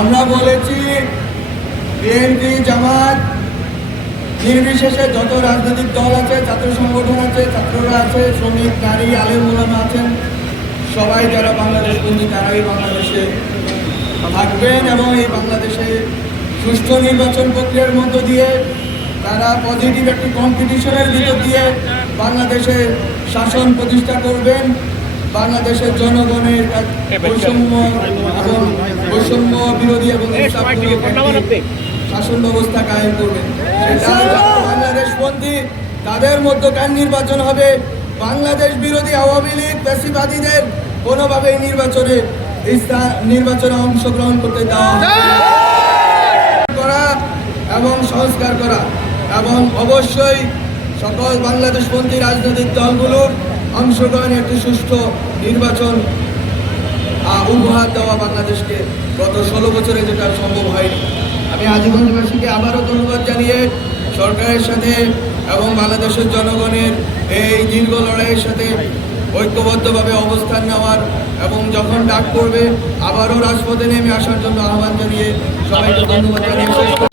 আমরা বলেছি বিএনপি জামাত নির্বিশেষে যত রাজনৈতিক দল আছে, ছাত্র সংগঠন আছে, ছাত্ররা আছে, শ্রমিক, নারী, আলেম ওলামা আছেন, সবাই যারা বাংলাদেশ বন্ধু তারাই বাংলাদেশে থাকবেন এবং এই বাংলাদেশে সুষ্ঠু নির্বাচন প্রক্রিয়ার মধ্য দিয়ে তারা পজিটিভ একটি কম্পিটিশনের ভিতর দিয়ে বাংলাদেশে শাসন প্রতিষ্ঠা করবেন। বাংলাদেশের জনগণের বৈষম্য এবং বৈষম্য বিরোধী এবং শাসন ব্যবস্থা কায়েম করবেন। বাংলাদেশপন্থী তাদের মধ্যকার নির্বাচন হবে। বাংলাদেশ বিরোধী আওয়ামী লীগ ফ্যাসিবাদীদের কোনোভাবেই নির্বাচনে অংশগ্রহণ করতে দেওয়া করা এবং সংস্কার করা এবং অবশ্যই সকল বাংলাদেশপন্থী রাজনৈতিক দলগুলোর অংশগ্রহণে একটি সুষ্ঠু নির্বাচন উপহার দেওয়া বাংলাদেশকে। গত 16 বছরে যেটা সম্ভব হয়নি। আমি হাজীগঞ্জবাসীকে আবারও ধন্যবাদ জানিয়ে সরকারের সাথে এবং বাংলাদেশের জনগণের এই দীর্ঘ লড়াইয়ের সাথে ঐক্যবদ্ধভাবে অবস্থান নেওয়ার এবং যখন ডাক করবে আবারও রাজপথে নেমে আসার জন্য আহ্বান জানিয়ে সবাইকে ধন্যবাদ জানিয়ে